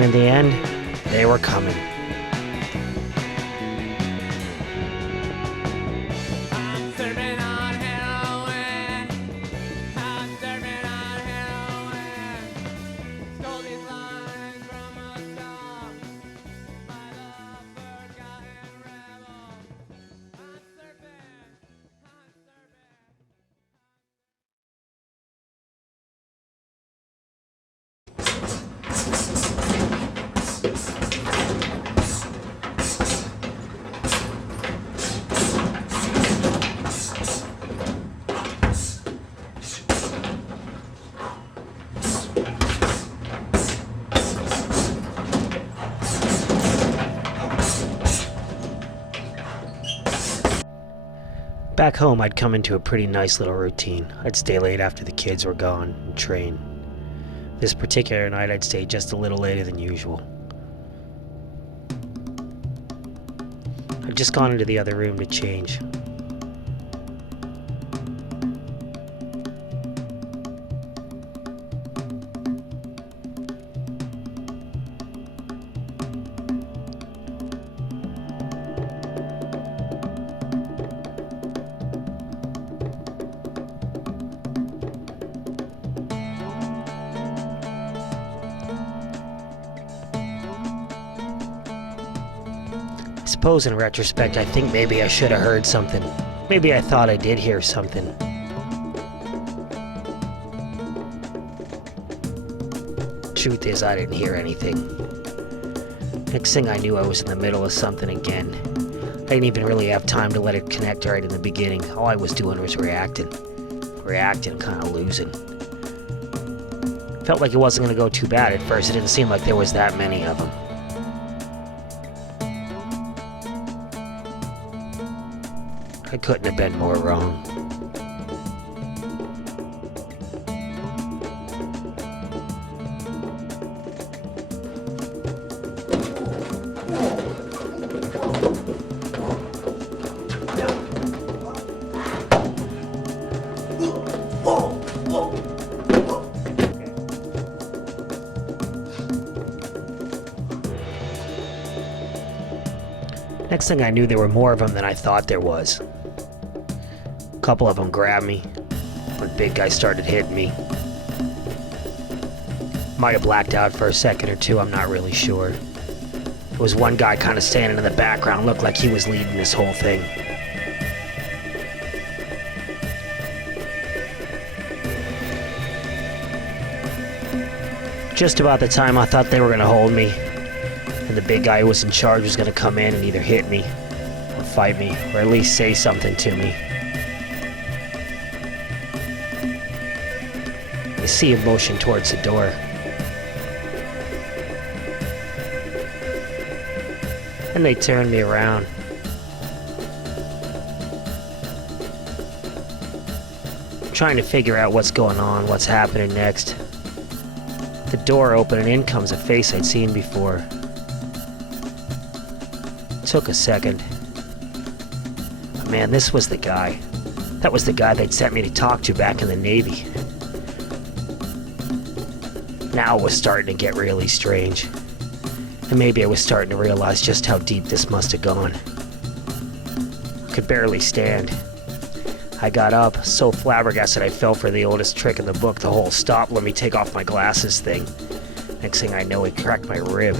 In the end, they were coming. Back home, I'd come into a pretty nice little routine. I'd stay late after the kids were gone and train. This particular night, I'd stay just a little later than usual. I'd just gone into the other room to change. I suppose in retrospect, I think maybe I should have heard something. Maybe I thought I did hear something. Truth is, I didn't hear anything. Next thing I knew, I was in the middle of something again. I didn't even really have time to let it connect right in the beginning. All I was doing was reacting. Reacting, kind of losing. Felt like it wasn't going to go too bad at first. It didn't seem like there was that many of them. I couldn't have been more wrong. Next thing I knew, there were more of them than I thought there was. A couple of them grabbed me. One big guy started hitting me. Might have blacked out for a second or two, I'm not really sure. There was one guy kind of standing in the background, looked like he was leading this whole thing. Just about the time I thought they were going to hold me, and the big guy who was in charge was going to come in and either hit me, or fight me, or at least say something to me. I see him motion towards the door. And they turned me around. I'm trying to figure out what's going on, what's happening next. The door opened and in comes a face I'd seen before. Took a second. But man, this was the guy. That was the guy they'd sent me to talk to back in the Navy. Now it was starting to get really strange. And maybe I was starting to realize just how deep this must have gone. I could barely stand. I got up, so flabbergasted I fell for the oldest trick in the book, the whole stop, let me take off my glasses thing. Next thing I know, it cracked my rib.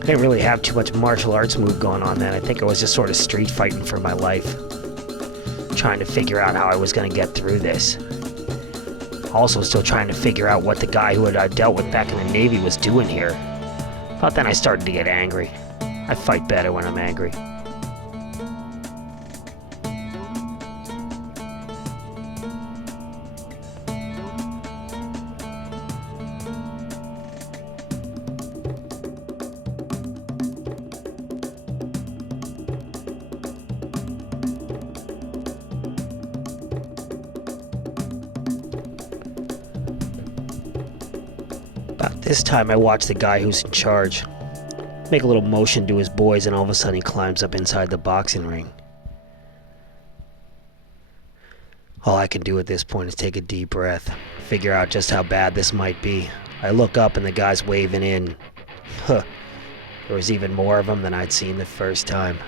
I didn't really have too much martial arts move going on then. I think I was just sort of street fighting for my life. Trying to figure out how I was going to get through this. Also still trying to figure out what the guy who I dealt with back in the Navy was doing here. But then I started to get angry. I fight better when I'm angry. About this time, I watch the guy who's in charge make a little motion to his boys, and all of a sudden he climbs up inside the boxing ring. All I can do at this point is take a deep breath. figure out just how bad this might be. I look up and the guy's waving in. Huh. There was even more of them than I'd seen the first time.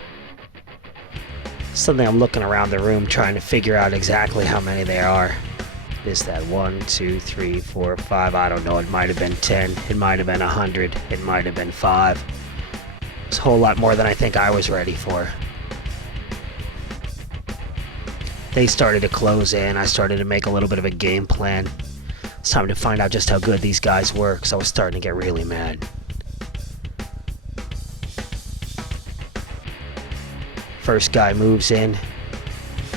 Suddenly I'm looking around the room trying to figure out exactly how many there are. Is that 1, 2, 3, 4, 5? I don't know. It might have been 10. It might have been 100. It might have been 5. It's a whole lot more than I think I was ready for. They started to close in. I started to make a little bit of a game plan. It's time to find out just how good these guys were, because I was starting to get really mad. First guy moves in.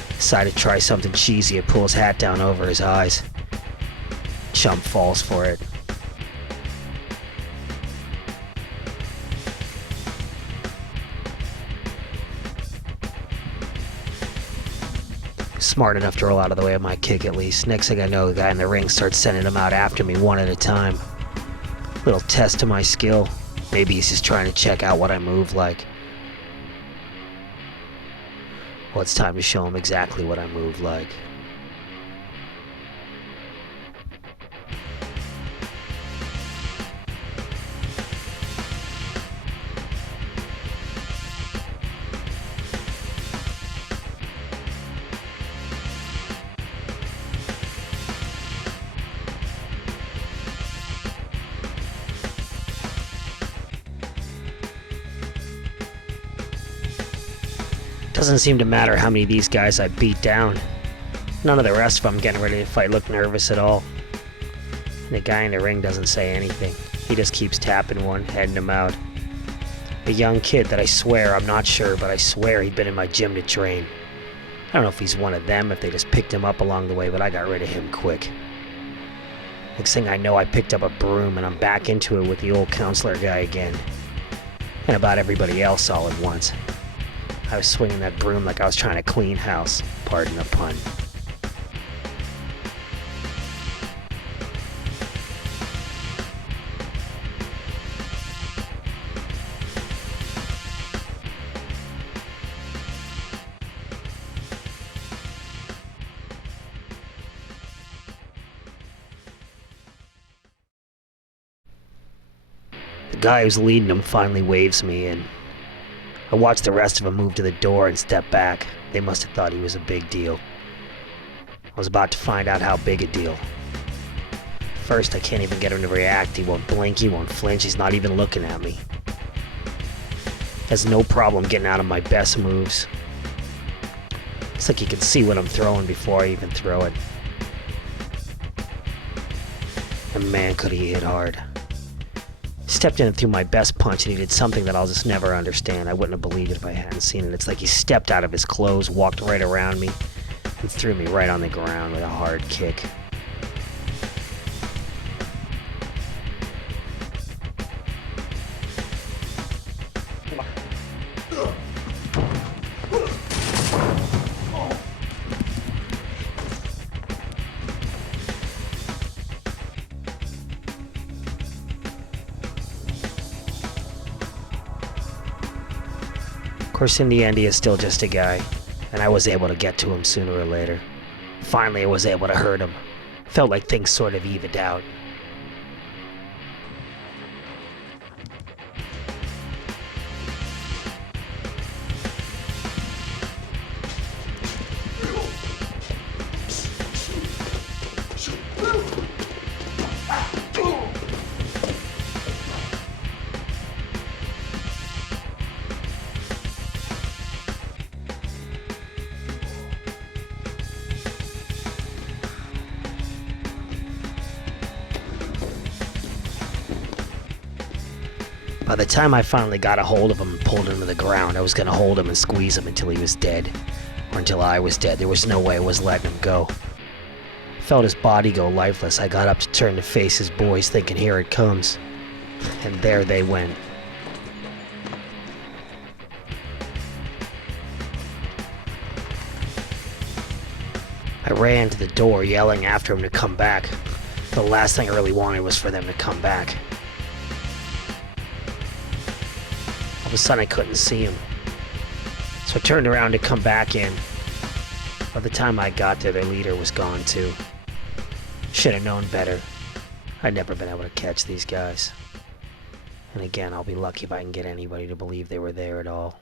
Decided to try something cheesy and pull his hat down over his eyes. Chump falls for it. Smart enough to roll out of the way of my kick at least. Next thing I know, the guy in the ring starts sending them out after me one at a time. Little test to my skill. Maybe he's just trying to check out what I move like. Well, it's time to show him exactly what I move like. Doesn't seem to matter how many of these guys I beat down. None of the rest of them getting ready to fight look nervous at all. And the guy in the ring doesn't say anything. He just keeps tapping one, heading him out. A young kid that I swear, I'm not sure, but I swear he'd been in my gym to train. I don't know if he's one of them, if they just picked him up along the way, but I got rid of him quick. Next thing I know, I picked up a broom and I'm back into it with the old counselor guy again. And about everybody else all at once. I was swinging that broom like I was trying to clean house, pardon the pun. The guy who's leading them finally waves me in. I watched the rest of them move to the door and step back. They must have thought he was a big deal. I was about to find out how big a deal. First, I can't even get him to react. He won't blink, he won't flinch, he's not even looking at me. Has no problem getting out of my best moves. It's like he can see what I'm throwing before I even throw it. And man, could he hit hard. Stepped in and threw my best punch, and he did something that I'll just never understand. I wouldn't have believed it if I hadn't seen it. It's like he stepped out of his clothes, walked right around me, and threw me right on the ground with a hard kick. Of course, in the end, he is still just a guy, and I was able to get to him sooner or later. Finally, I was able to hurt him. Felt like things sort of evened out. By the time I finally got a hold of him and pulled him to the ground, I was going to hold him and squeeze him until he was dead. Or until I was dead. There was no way I was letting him go. Felt his body go lifeless. I got up to turn to face his boys, thinking, here it comes. And there they went. I ran to the door, yelling after him to come back. The last thing I really wanted was for them to come back. All of a sudden I couldn't see him. So I turned around to come back in. By the time I got there, their leader was gone too. Should have known better. I'd never been able to catch these guys. And again, I'll be lucky if I can get anybody to believe they were there at all.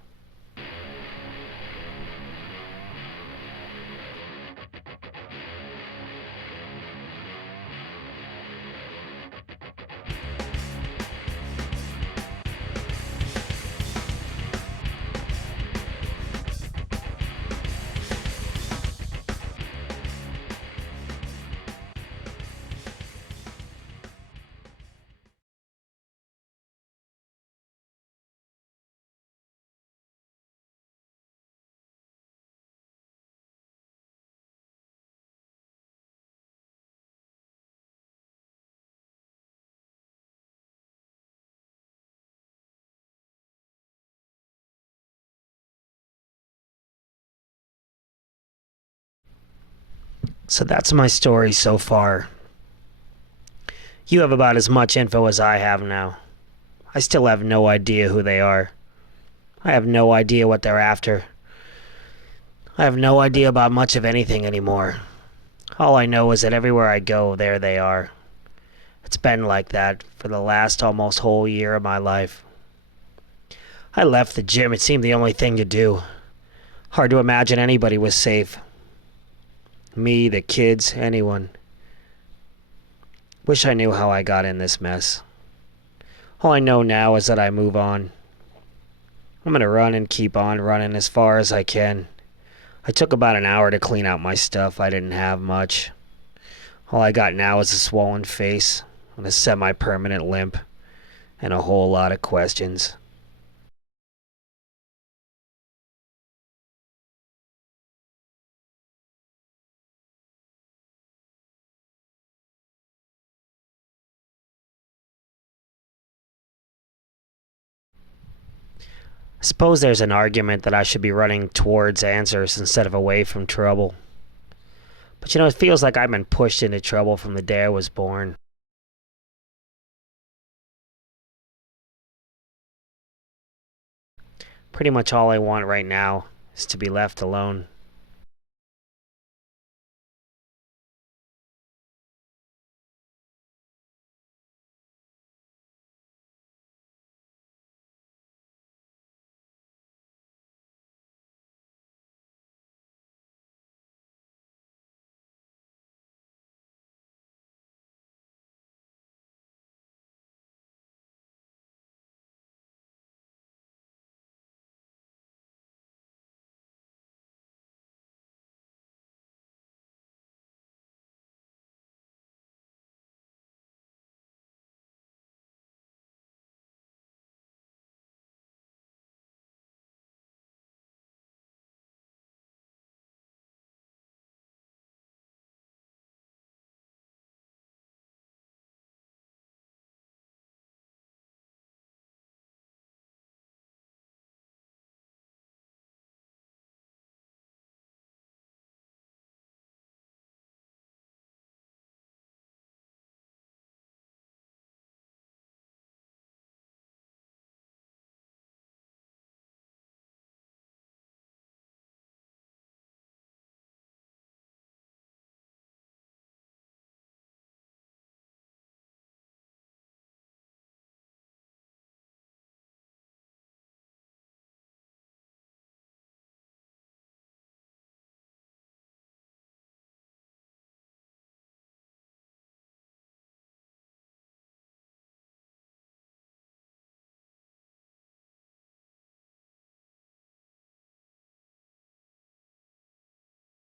So that's my story so far. You have about as much info as I have now. I still have no idea who they are. I have no idea what they're after. I have no idea about much of anything anymore. All I know is that everywhere I go, there they are. It's been like that for the last almost whole year of my life. I left the gym. It seemed the only thing to do. Hard to imagine anybody was safe. Me, the kids, anyone. Wish I knew how I got in this mess. All I know now is that I move on. I'm gonna run and keep on running as far as I can. I took about an hour to clean out my stuff. I didn't have much. All I got now is a swollen face and a semi-permanent limp and a whole lot of questions. I suppose there's an argument that I should be running towards answers instead of away from trouble. But it feels like I've been pushed into trouble from the day I was born. Pretty much all I want right now is to be left alone.